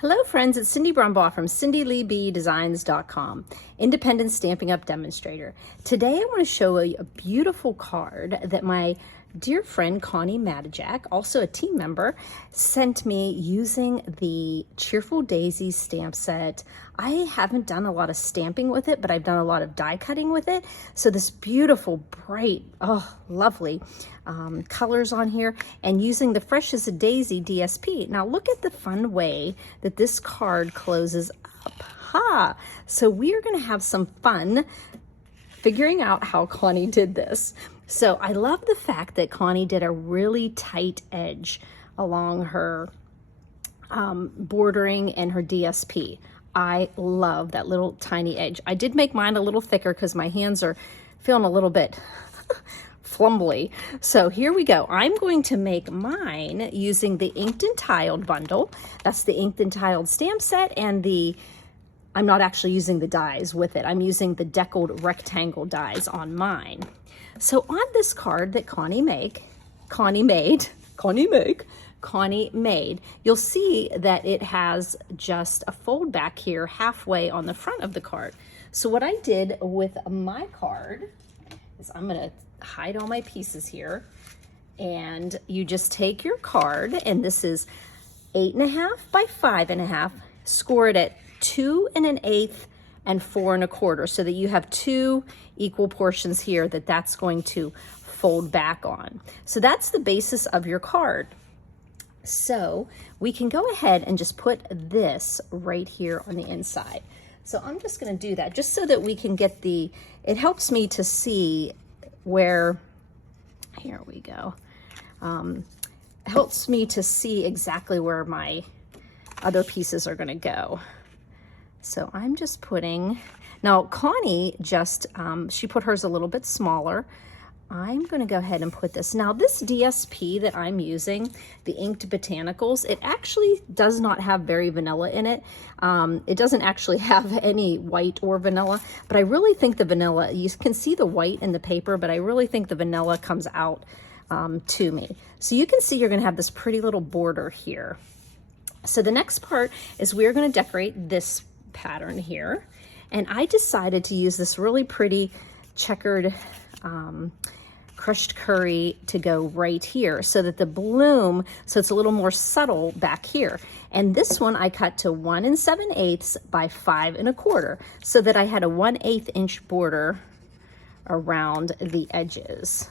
Hello friends, it's Cindy Brumbaugh from CindyLeeBDesigns.com, independent Stampin' Up! Demonstrator. Today I want to show you a beautiful card that my dear friend Connie Madajak, also a team member, sent me using the Cheerful Daisies stamp set. I haven't done a lot of stamping with it, but I've done a lot of die cutting with it. So this beautiful, bright, oh, lovely colors on here, and using the Fresh as a Daisy DSP. Now look at the fun way that this card closes up. Ha! So we are going to have some fun figuring out how Connie did this. So I love the fact that Connie did a really tight edge along her bordering and her DSP. I love that little tiny edge. I did make mine a little thicker because my hands are feeling a little bit flumbly. So here we go. I'm going to make mine using the Inked and Tiled bundle. That's the Inked and Tiled stamp set, and I'm not actually using the dies with it. I'm using the deckled rectangle dies on mine. So on this card that Connie made, you'll see that it has just a fold back here halfway on the front of the card. So what I did with my card is I'm gonna hide all my pieces here, and you just take your card, and this is 8.5 by 5.5, score it at 2 1/8 and 4 1/4, so that you have two equal portions here that's going to fold back on. So that's the basis of your card. So we can go ahead and just put this right here on the inside. So I'm just going to do that just so that we can get it helps me to see where, here we go, helps me to see exactly where my other pieces are going to go. So I'm just putting, now Connie just, she put hers a little bit smaller. I'm going to go ahead and put this. Now this DSP that I'm using, the Inked Botanicals, it actually does not have very vanilla in it. It doesn't actually have any white or vanilla, but I really think the vanilla, you can see the white in the paper, but I really think the vanilla comes out to me. So you can see you're going to have this pretty little border here. So the next part is we're going to decorate this pattern here, and I decided to use this really pretty checkered crushed curry to go right here, so that the bloom, so it's a little more subtle back here. And this one I cut to 1 7/8 by 5 1/4, so that I had a 1/8 inch border around the edges.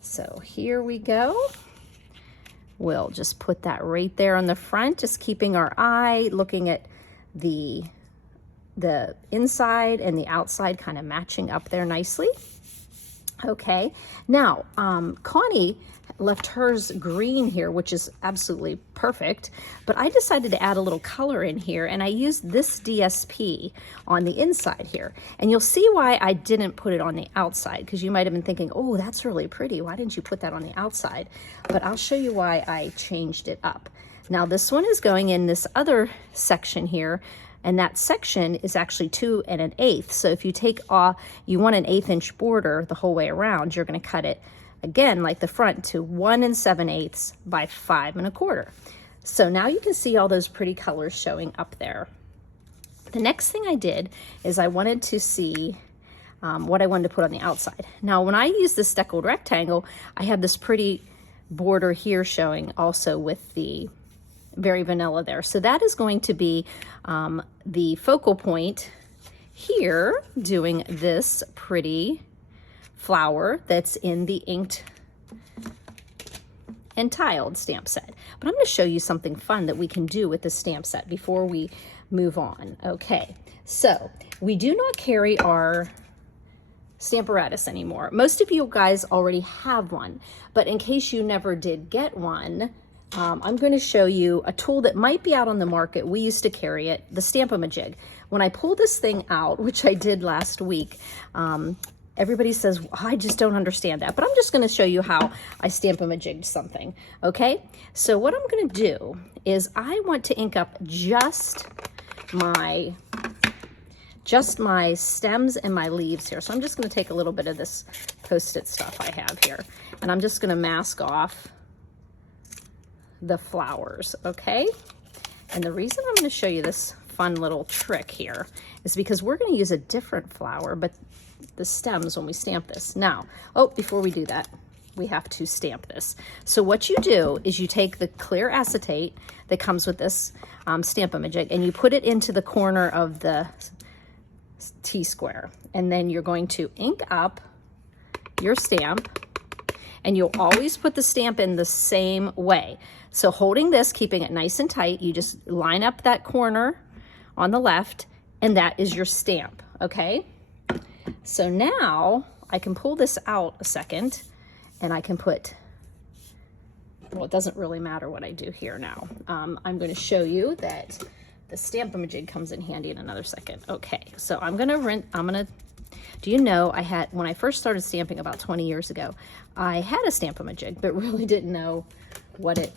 So here we go. We'll just put that right there on the front, just keeping our eye looking at the inside and the outside kind of matching up there nicely. Okay, now Connie left hers green here, which is absolutely perfect, but I decided to add a little color in here, and I used this DSP on the inside here. And you'll see why I didn't put it on the outside, because you might have been thinking, oh, that's really pretty, why didn't you put that on the outside? But I'll show you why I changed it up. Now this one is going in this other section here, and that section is actually 2 1/8. So if you take off, you want an 1/8 inch border the whole way around, you're going to cut it again like the front to 1 7/8 by 5 1/4. So now you can see all those pretty colors showing up there. The next thing I did is I wanted to see what I wanted to put on the outside. Now when I use this deckled rectangle, I have this pretty border here showing also with the very vanilla there. So that is going to be the focal point here, doing this pretty flower that's in the Inked and Tiled stamp set. But I'm going to show you something fun that we can do with this stamp set before we move on. Okay, so we do not carry our Stamparatus anymore. Most of you guys already have one, but in case you never did get one, I'm going to show you a tool that might be out on the market. We used to carry it, the Stamp-A-Majig. When I pull this thing out, which I did last week, everybody says, I just don't understand that. But I'm just going to show you how I Stamp-A-Majigged something, okay? So what I'm going to do is I want to ink up just my stems and my leaves here. So I'm just going to take a little bit of this Post-it stuff I have here, and I'm just going to mask off the flowers, okay? And the reason I'm going to show you this fun little trick here is because we're going to use a different flower, but the stems when we stamp this. Now, oh, before we do that, we have to stamp this. So what you do is you take the clear acetate that comes with this Stamp-A-Majig and you put it into the corner of the T-square. And then you're going to ink up your stamp, and you'll always put the stamp in the same way. So holding this, keeping it nice and tight, you just line up that corner on the left, and that is your stamp, okay? So now I can pull this out a second, and I can put, well, it doesn't really matter what I do here now. I'm going to show you that the Stamp-A-Majig comes in handy in another second. Okay, so I'm gonna do you know I had, when I first started stamping about 20 years ago, I had a Stamp-A-Majig, but really didn't know what it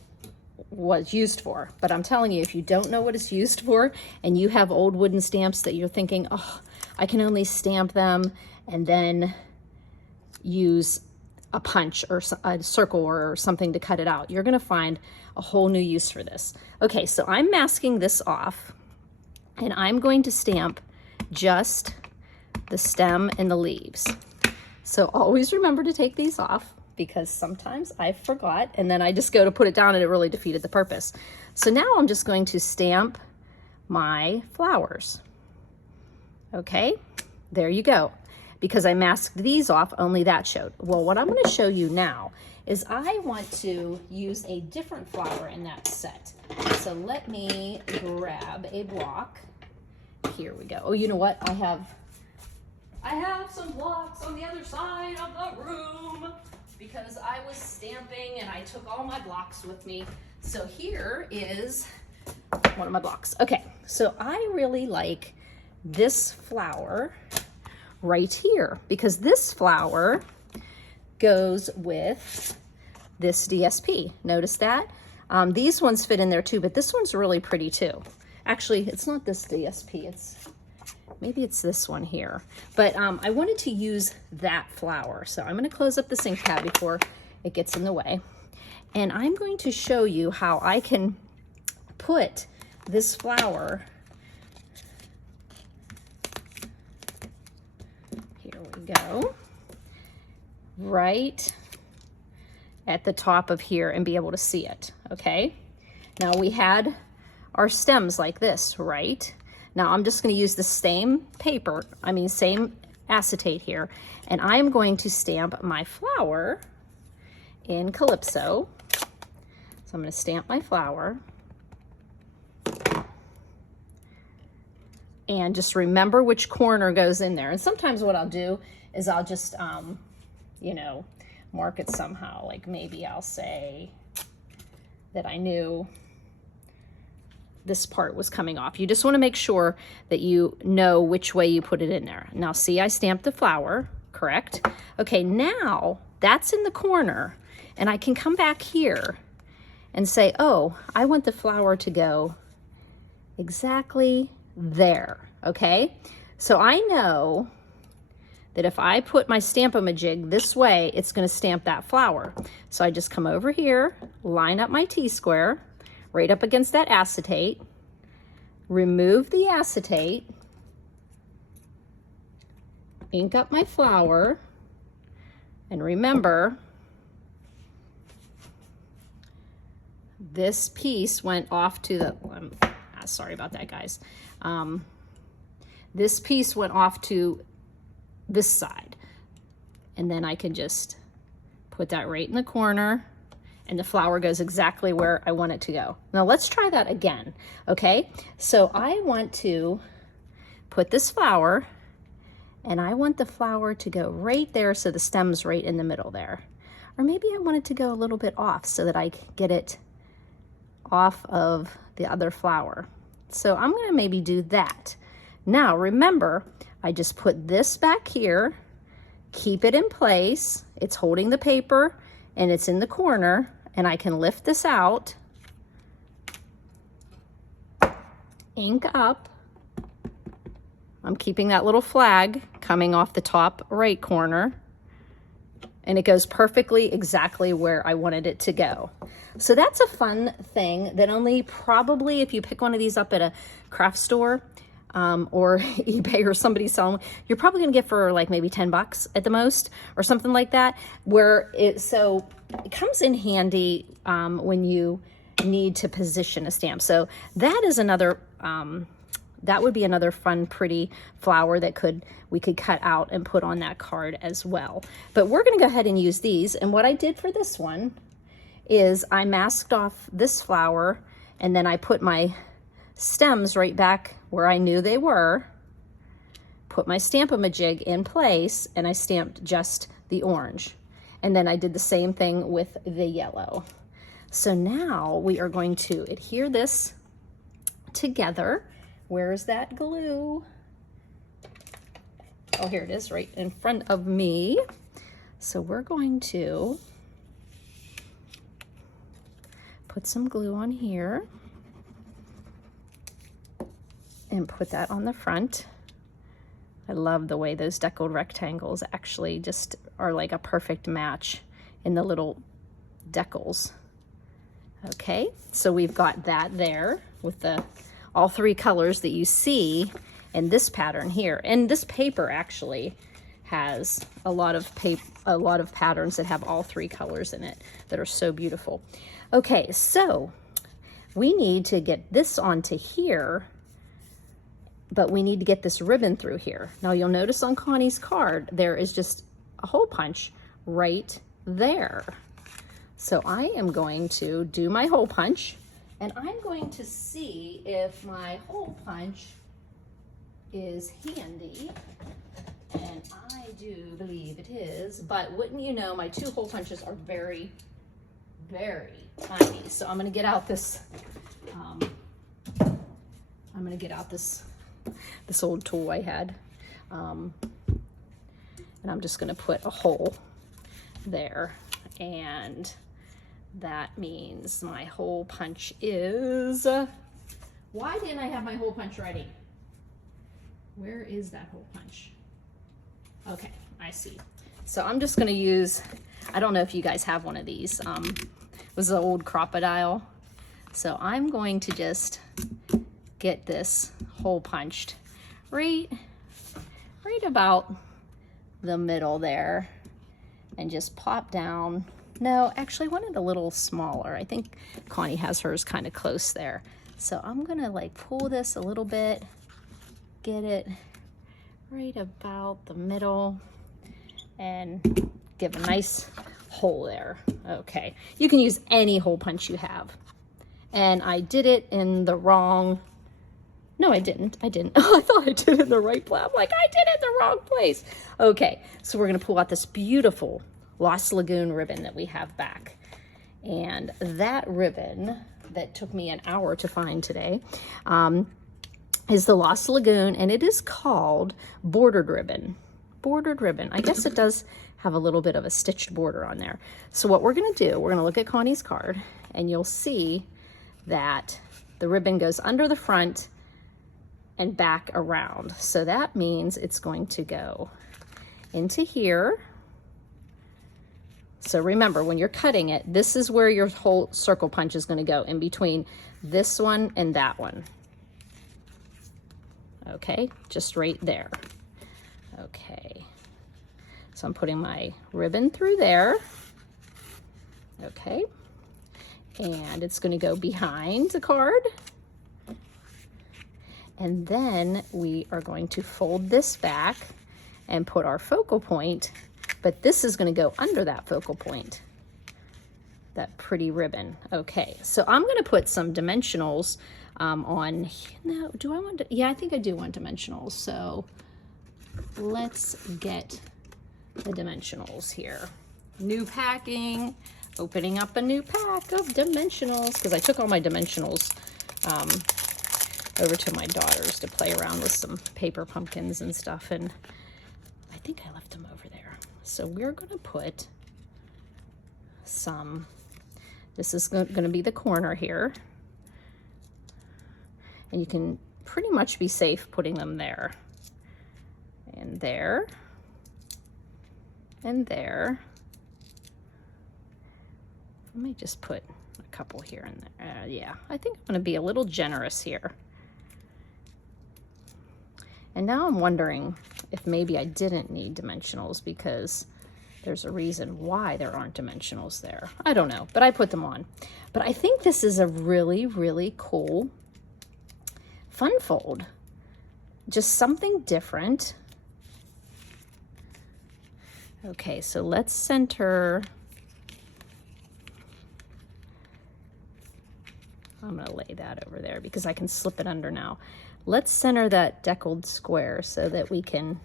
was used for. But I'm telling you, if you don't know what it's used for, and you have old wooden stamps that you're thinking, oh, I can only stamp them and then use a punch or a circle or something to cut it out, you're gonna find a whole new use for this. Okay, so I'm masking this off, and I'm going to stamp just the stem and the leaves. So always remember to take these off, because sometimes I forgot and then I just go to put it down and it really defeated the purpose. So now I'm just going to stamp my flowers. Okay, there you go. Because I masked these off, only that showed. Well, what I'm going to show you now is I want to use a different flower in that set. So let me grab a block. Here we go. Oh, you know what? I have some blocks on the other side of the room because I was stamping and I took all my blocks with me. So here is one of my blocks. Okay, so I really like this flower right here because this flower goes with this DSP. Notice that? These ones fit in there too, but this one's really pretty too. Actually, it's not this DSP, maybe it's this one here. But I wanted to use that flower. So I'm gonna close up the ink pad before it gets in the way. And I'm going to show you how I can put this flower, here we go, right at the top of here and be able to see it, okay? Now we had our stems like this, right? Now I'm just going to use the same paper, same acetate here, and I'm going to stamp my flower in Calypso. So I'm going to stamp my flower. And just remember which corner goes in there. And sometimes what I'll do is I'll just, you know, mark it somehow. Like maybe I'll say that I knew this part was coming off. You just want to make sure that you know which way you put it in there. Now see, I stamped the flower, correct? Okay, now that's in the corner, and I can come back here and say, oh, I want the flower to go exactly there, okay? So I know that if I put my Stamp-A-Majig this way, it's going to stamp that flower. So I just come over here, line up my T-square, right up against that acetate, remove the acetate, ink up my flower, and remember, this piece went off to the, sorry about that, guys. This piece went off to this side, and then I can just put that right in the corner, and the flower goes exactly where I want it to go. Now let's try that again, okay? So I want to put this flower, and I want the flower to go right there so the stem's right in the middle there. Or maybe I want it to go a little bit off so that I get it off of the other flower. So I'm gonna maybe do that. Now remember, I just put this back here, keep it in place, it's holding the paper, and it's in the corner, and I can lift this out, ink up. I'm keeping that little flag coming off the top right corner. and it goes perfectly exactly where I wanted it to go. So that's a fun thing that only probably if you pick one of these up at a craft store or eBay or somebody selling, you're probably gonna get for like maybe 10 bucks at the most or something like that, so it comes in handy when you need to position a stamp. So that is another, that would be another fun, pretty flower that we could cut out and put on that card as well. But we're gonna go ahead and use these. And what I did for this one is I masked off this flower and then I put my stems right back where I knew they were, put my Stamp-A-Majig in place, and I stamped just the orange. And then I did the same thing with the yellow. So now we are going to adhere this together. Where's that glue? Oh, here it is right in front of me. So we're going to put some glue on here and put that on the front. I love the way those deckled rectangles actually just are like a perfect match in the little decals. Okay, so we've got that there with all three colors that you see in this pattern here. And this paper actually has a lot of patterns that have all three colors in it that are so beautiful. Okay, so we need to get this onto here, but we need to get this ribbon through here. Now you'll notice on Connie's card, there is just a hole punch right there. So I am going to do my hole punch, and I'm going to see if my hole punch is handy. And I do believe it is, but wouldn't you know, my two hole punches are very, very tiny. So I'm gonna get out this, this old tool I had. And I'm just gonna put a hole there, and that means my hole punch is, why didn't I have my hole punch ready? Where is that hole punch? Okay, I see. So I'm just gonna use, I don't know if you guys have one of these. It was an old Crop-A-Dile. So I'm going to just get this hole punched right about the middle there, and just pop down. No, actually I want it a little smaller. I think Connie has hers kind of close there. So I'm gonna like pull this a little bit, get it right about the middle, and give a nice hole there. Okay, you can use any hole punch you have. And I did it in the wrong, no I didn't. Oh, I thought I did it in the right place. I'm like, I did it in the wrong place. Okay, so we're gonna pull out this beautiful Lost Lagoon ribbon that we have back. And that ribbon that took me an hour to find today is the Lost Lagoon, and it is called Bordered Ribbon. Bordered Ribbon. I guess it does have a little bit of a stitched border on there. So what we're gonna do, we're gonna look at Connie's card, and you'll see that the ribbon goes under the front and back around. So that means it's going to go into here. So remember, when you're cutting it, this is where your whole circle punch is gonna go, in between this one and that one. Okay, just right there. Okay, so I'm putting my ribbon through there. Okay, and it's gonna go behind the card. And then we are going to fold this back and put our focal point, but this is going to go under that focal point, that pretty ribbon. Okay, so I'm going to put some dimensionals on, no, do I want to, yeah, I think I do want dimensionals. So let's get the dimensionals here. New packing, opening up a new pack of dimensionals, because I took all my dimensionals over to my daughters to play around with some paper pumpkins and stuff, and I think I left them over there. So we're gonna put some, this is gonna be the corner here, and you can pretty much be safe putting them there, and there, and there, I may just put a couple here and there. Yeah, I think I'm going to be a little generous here. And now I'm wondering if maybe I didn't need dimensionals because there's a reason why there aren't dimensionals there. I don't know, but I put them on. But I think this is a really, really cool fun fold. Just something different. Okay, so let's center. I'm gonna lay that over there because I can slip it under now. Let's center that deckled square so that we can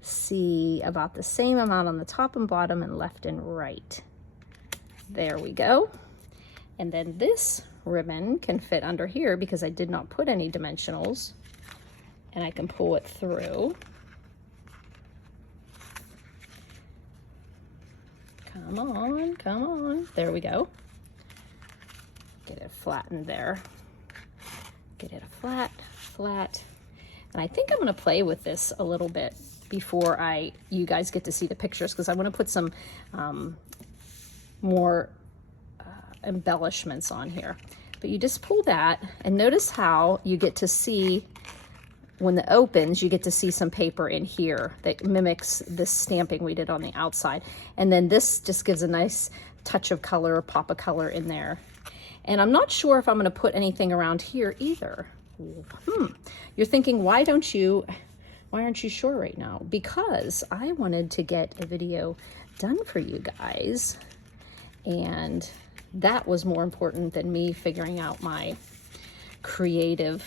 see about the same amount on the top and bottom and left and right. There we go. And then this ribbon can fit under here because I did not put any dimensionals, and I can pull it through. Come on, come on. There we go. Get it flattened there. Get it flat. And I think I'm going to play with this a little bit before you guys get to see the pictures, because I want to put some more embellishments on here. But you just pull that, and notice how you get to see, when it opens, you get to see some paper in here that mimics this stamping we did on the outside. And then this just gives a nice touch of color, pop of color in there. And I'm not sure if I'm going to put anything around here either. You're thinking, why aren't you sure right now? Because I wanted to get a video done for you guys, and that was more important than me figuring out my creative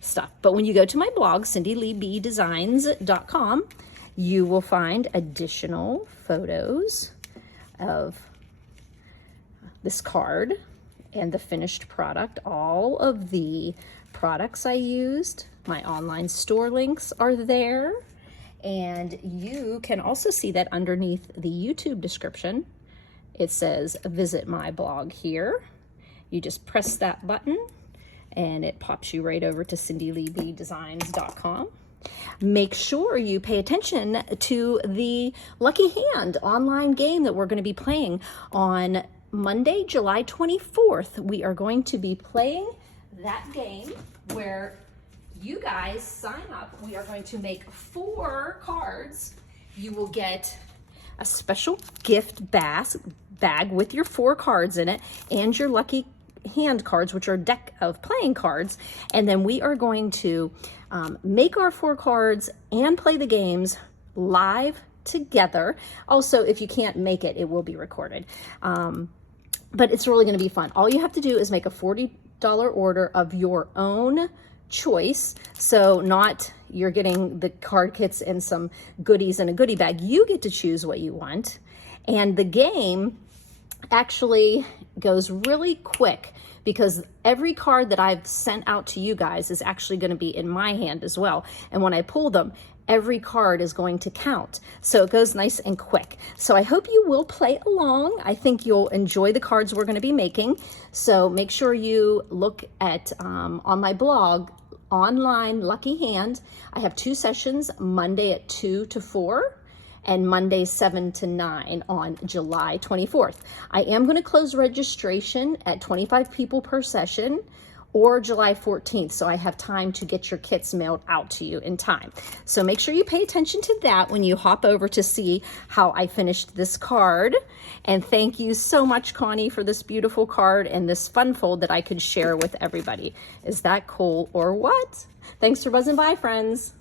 stuff. But when you go to my blog, CindyLeeBDesigns.com, you will find additional photos of this card and the finished product. All of the products I used, my online store links are there, and you can also see that underneath the YouTube description it says visit my blog here. You just press that button and it pops you right over to CindyLeeBDesigns.com. Make sure you pay attention to the Lucky Hand online game that we're going to be playing on Monday, July 24th. We are going to be playing that game where you guys sign up. We are going to make 4 cards. You will get a special gift bag with your 4 cards in it and your Lucky Hand cards, which are a deck of playing cards. And then we are going to make our 4 cards and play the games live together. Also, if you can't make it, it will be recorded. But it's really going to be fun. All you have to do is make a $40 order of your own choice. So not you're getting the card kits and some goodies in a goodie bag. You get to choose what you want. And the game actually goes really quick because every card that I've sent out to you guys is actually going to be in my hand as well. And when I pull them, every card is going to count. So it goes nice and quick. So I hope you will play along. I think you'll enjoy the cards we're going to be making. So make sure you look at on my blog, online Lucky Hand. I have 2 sessions, Monday at 2 to 4 and Monday 7 to 9 on July 24th. I am going to close registration at 25 people per session, or July 14th, so I have time to get your kits mailed out to you in time. So make sure you pay attention to that when you hop over to see how I finished this card. And thank you so much, Connie, for this beautiful card and this fun fold that I could share with everybody. Is that cool or what? Thanks for buzzing by, friends.